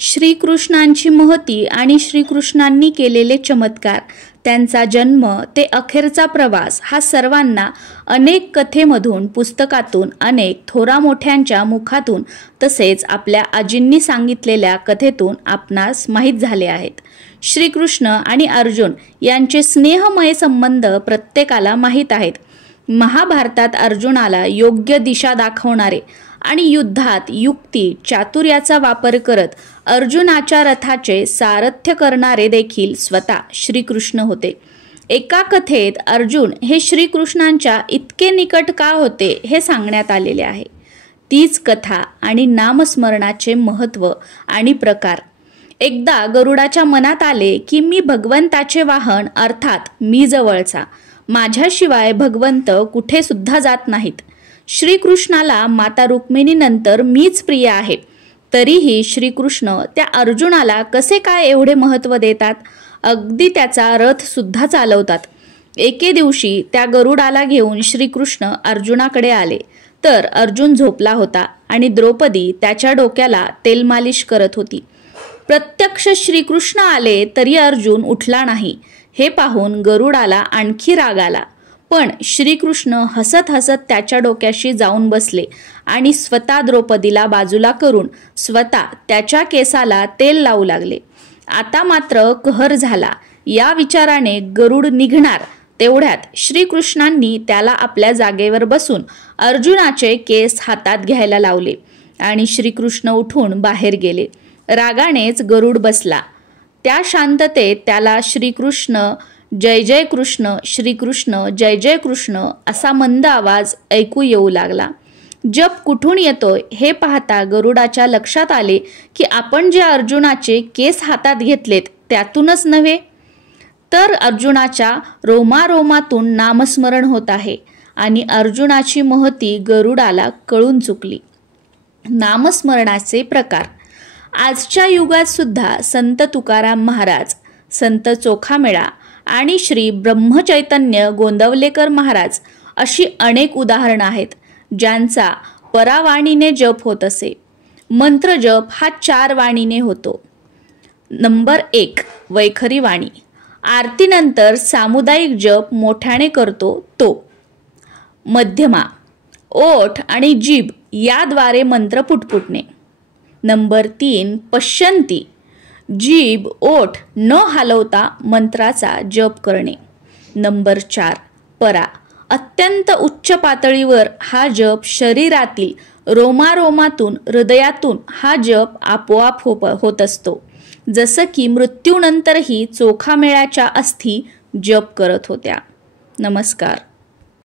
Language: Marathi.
श्रीकृष्णांची महती आणि श्रीकृष्णांनी केलेले चमत्कार, त्यांचा जन्म ते अखेरचा प्रवास हा सर्वांना अनेक कथेमधून, पुस्तकातून, अनेक थोरा मोठ्यांच्या मुखातून तसेच आपल्या आजींनी सांगितलेल्या कथेतून आपणास माहीत झाले आहेत. श्रीकृष्ण आणि अर्जुन यांचे स्नेहमय संबंध प्रत्येकाला माहीत आहेत. महाभारतात अर्जुनाला योग्य दिशा दाखवणारे आणि युद्धात युक्ती चातुर्याचा वापर करत अर्जुनाच्या रथाचे सारथ्य करणारे देखील स्वतः श्रीकृष्ण होते. एका कथेत अर्जुन हे श्रीकृष्णांच्या इतके निकट का होते हे सांगण्यात आलेले आहे. तीच कथा आणि नामस्मरणाचे महत्त्व आणि प्रकार. एकदा गरुडाच्या मनात आले की मी भगवंताचे वाहन अर्थात मी जवळचा, माझ्याशिवाय भगवंत कुठे सुद्धा जात नाहीत. श्रीकृष्णाला माता रुक्मिणीनंतर मीच प्रिय आहे. तरीही श्रीकृष्ण त्या अर्जुनाला कसे काय एवढे महत्त्व देतात? अगदी त्याचा रथ सुद्धा चालवतात. एके दिवशी त्या गरुडाला घेऊन श्रीकृष्ण अर्जुनाकडे आले तर अर्जुन झोपला होता आणि द्रौपदी त्याच्या डोक्याला तेल मालिश करत होती. प्रत्यक्ष श्रीकृष्ण आले तरी अर्जुन उठला नाही. हे पाहून गरुडाला आणखी राग आला. पण श्रीकृष्ण हसत हसत त्याच्या डोक्याशी जाऊन बसले आणि स्वतः द्रौपदीला बाजूला करून स्वतः त्याच्या केसाला तेल लावू लागले. आता मात्र कहर झाला. या विचाराने गरुड निघणार तेवढ्यात श्रीकृष्णांनी त्याला आपल्या जागेवर बसून अर्जुनाचे केस हातात घ्यायला लावले आणि श्रीकृष्ण उठून बाहेर गेले. रागानेच गरुड बसला. त्या शांततेत त्याला श्रीकृष्ण जय जय कृष्ण, श्रीकृष्ण जय जय कृष्ण असा मंद आवाज ऐकू येऊ लागला. जप कुठून येतोय हे पाहता गरुडाच्या लक्षात आले की आपण जे अर्जुनाचे केस हातात घेतलेत त्यातूनच नव्हे तर अर्जुनाच्या रोमारोमातून नामस्मरण होत आहे आणि अर्जुनाची महती गरुडाला कळून चुकली. नामस्मरणाचे प्रकार. आजच्या युगात सुद्धा संत तुकाराम महाराज, संत चोखामेळा आणि श्री ब्रह्मचैतन्य गोंदवलेकर महाराज अशी अनेक उदाहरणं आहेत ज्यांचा परावाणीने जप होत असे. मंत्र जप हा 4 वाणीने होतो. नंबर 1 वैखरी वाणी. आरतीनंतर सामुदायिक जप मोठ्याने करतो तो. मध्यमा ओठ आणि जीभ याद्वारे मंत्र पुटपुटणे. नंबर 3 पश्यंती. जीभ ओठ न हलवता मंत्राचा जप करणे. नंबर 4 परा. अत्यंत उच्च पातळीवर हा जप शरीरातील रोमारोमातून, हृदयातून हा जप आपोआप होत असतो. जसं की मृत्यूनंतरही चोखामेळ्याच्या अस्थी जप करत होत्या. नमस्कार.